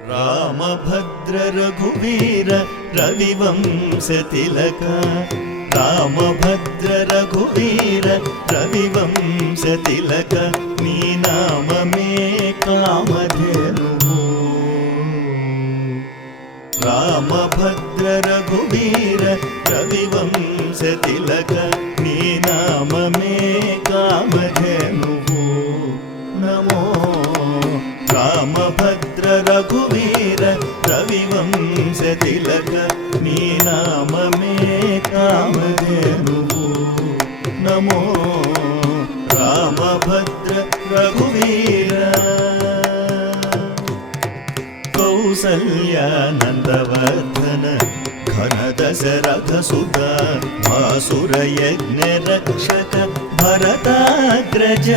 ರಾಮಭದ್ರ ರಘುವೀರ ರವಿವಂಶ ತಿಲಕ ರಾಮಭದ್ರ ರಘುವೀರ ರವಿವಂಶ ತಿಲಕ ನೀ ನಾಮಮೇ ಕಾಮಧೇನುವು ರಾಮಭದ್ರ ರಘುವೀರ ರವಿವಂಶ ತಿಲಕ ನೀ ನಾಮಮೇ ಕಾಮಧೇನುವು ನಮೋ ರಾಮಭದ್ರ ರಘುವೀರ ರವಿವಂಶ ತಿಲಕ ನೀ ನಾಮಮೇ ಕಾಮಧೇನುವು ನಮೋ ರಾಮಭದ್ರ ರಘುವೀರ ಕೌಸಲ್ಯಾನಂದವರ್ಧನ ಘನ ದಶರಥ ಸುತ ಭಾಸುರ ಯಜ್ಞ ರಕ್ಷಕ ಭರತಾಗ್ರಜ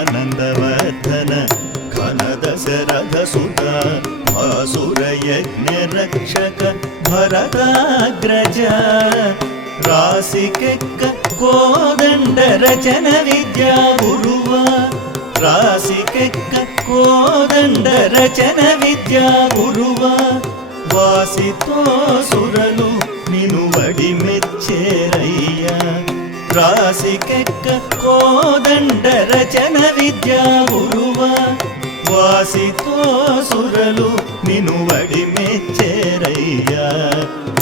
ಕೌಸಲ್ಯಾನಂದವರ್ಧನ ಘನ ದಶರಥ ಸುತ ಭಾಸುರ ಯಜ್ಞ ರಕ್ಷಕ ಭರತಾಗ್ರಜ ರಾಸಿಕೆಕ್ಕ ಕೋದಂಡ ರಚನ ವಿದ್ಯಾ ಗುರುವ ರಾಸಿಕೆಕ್ಕ ಕೋದಂಡ ರಚನ ವಿದ್ಯಾ ಗುರುವ ವಾಸಿತೋ ಸುರಲು ನಿನುವಡಿ ಮೆಚ್ಚೇರಯ್ಯ ರಾಸಿಕೆಕ್ಕ ಕೋದಂಡ ರಚನ ವಿದ್ಯಾ ಗುರುವ ವಾಸಿತೋ ಸುರಲು ನಿನುವಡಿ ಮೆಚ್ಚೇರಯ್ಯ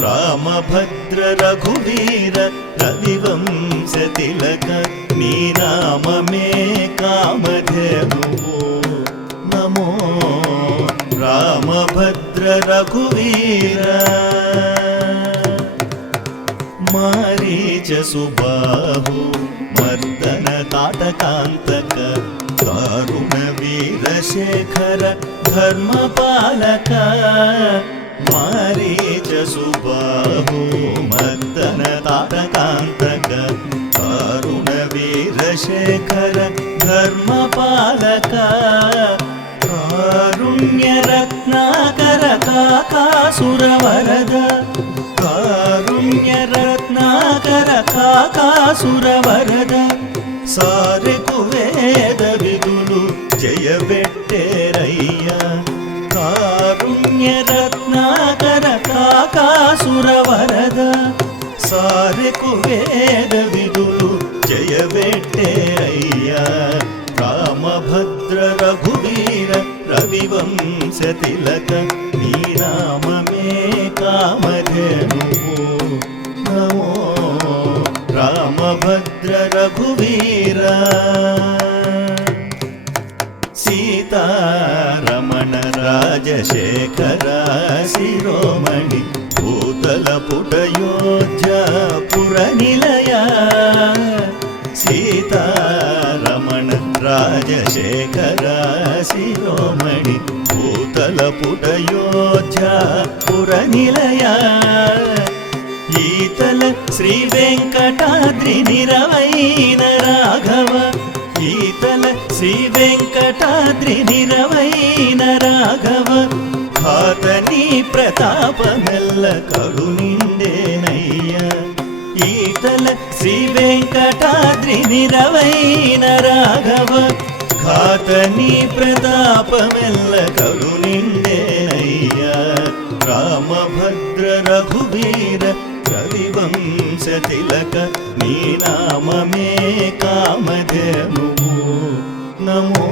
ರಾಮಭದ್ರ ರಘುವೀರ ರವಿವಂಶ ತಿಲಕ ನೀ ನಾಮಮೇ ಕಾಮಧೇನುವು ನಮೋ ರಾಮಭದ್ರ ರಘುವೀರ ಮಾರೀಚ ಸುಬಾಹು ಮರ್ದನ ತಾಟಕಾಂತಕ ಕಾರುಣ ವೀರಶೇಖರ ಧರ್ಮಪಾಲಕ ಮಾರೀಚ ಸುಬಾಹು ಮರ್ದನ ತಾಟಕಾಂತಕ ಕಾರುಣ ವೀರಶೇಖರ ಧರ್ಮಪಾಲಕ ಕಾರುಣ್ಯ ರತ್ನಾಕರ ಕಾಕಾಸುರ ವರದ ಕಾರುಣ್ಯ ರತ್ನಾಕರ ಕಾಕಾಸುರ ವರದ ಸಾರೆ ಕುವೇದ ವಿದುಲು ಜಯ ಬೆಟ್ಟೇರಯ್ಯ ಕಾರುಣ್ಯ ರತ್ನಾಕರ ಕಾಕಾಸುರ ವರದ ಸಾರೆ ಕುವೇದ ವಿದುಲು ಜಯ ಬೆಟ್ಟೇರಯ್ಯ ರಾಮಭದ್ರ ರಘುವೀರ ರವಿವಂಶ ತಿಲಕ ನೀ ನಾಮಮೇ ಕಾಮಧೇನುವು ನಮೋ ರಾಮಭದ್ರ ರಘುವೀರ ಸೀತಾರಮಣ ರಾಜಶೇಖರ ಶಿರೋಮಣಿ ಭೂತಲ ಪುಟಯೋಧ್ಯ ಪುರನಿಲಯ ಸೀತಾರಮಣ ರಾಜಶೇಖರ ಶಿರೋಮಣಿ ಭೂತಲ ಪುಟಯೋಧ್ಯ ಪುರನಿಲಯ ಈತಲ ಶ್ರೀ ವೆಂಕಟಾದ್ರಿ ನಿರವೈನ ರಾಘವ ಈತಲ ಶ್ರೀ ವೆಂಕಟಾದ್ರಿ ನಿರವೈನ ರಾಘವ ಖಾತನಿ ಪ್ರತಾಪಮೆಲ್ಲ ಕಡು ನಿಂಡೇನಯ್ಯ ಈತಲ ಶ್ರೀ ವೆಂಕಟಾದ್ರಿ ನಿರವೈನ ರಾಘವ ಖಾತನಿ ಪ್ರತಾಪಮೆಲ್ಲ ಕಡು ನಿಂಡೇನಯ್ಯ ರಾಮಭದ್ರ ರಘುವೀರ ರವಿವಂಶ ತಿಲಕ ನೀ ನಾಮಮೇ ಕಾಮಧೇನುವು ನಮೋ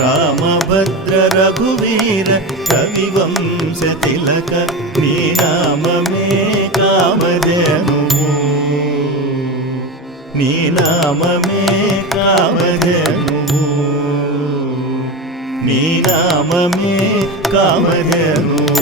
ರಾಮಭದ್ರ ರಘುವೀರ ರವಿವಂಶ ತಿಲಕ ನೀ ನಾಮಮೇ ಕಾಮಧೇನುವು ನೀ ನಾಮಮೇ ಕಾಮಧೇನುವು ನೀ ನಾಮಮೇ ಕಾಮಧೇನುವು